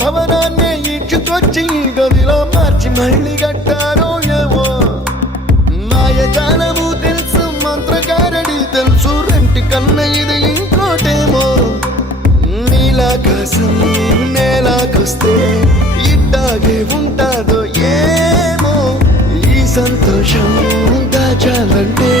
భవనాన్ని ఈడ్చుకొచ్చి ఈ గదిలో మార్చి మళ్ళీ కట్టారో ఏమో మాయజాలము తెలుసు మంత్రగారడి తెలుసు రెంటి కన్న ఇది ఇంకోటేమో నీలాకాశం నేలాకొస్తే ఇట్టాగే ఉంటాదో ఏమో ఈ సంతోషం దాచాలంటే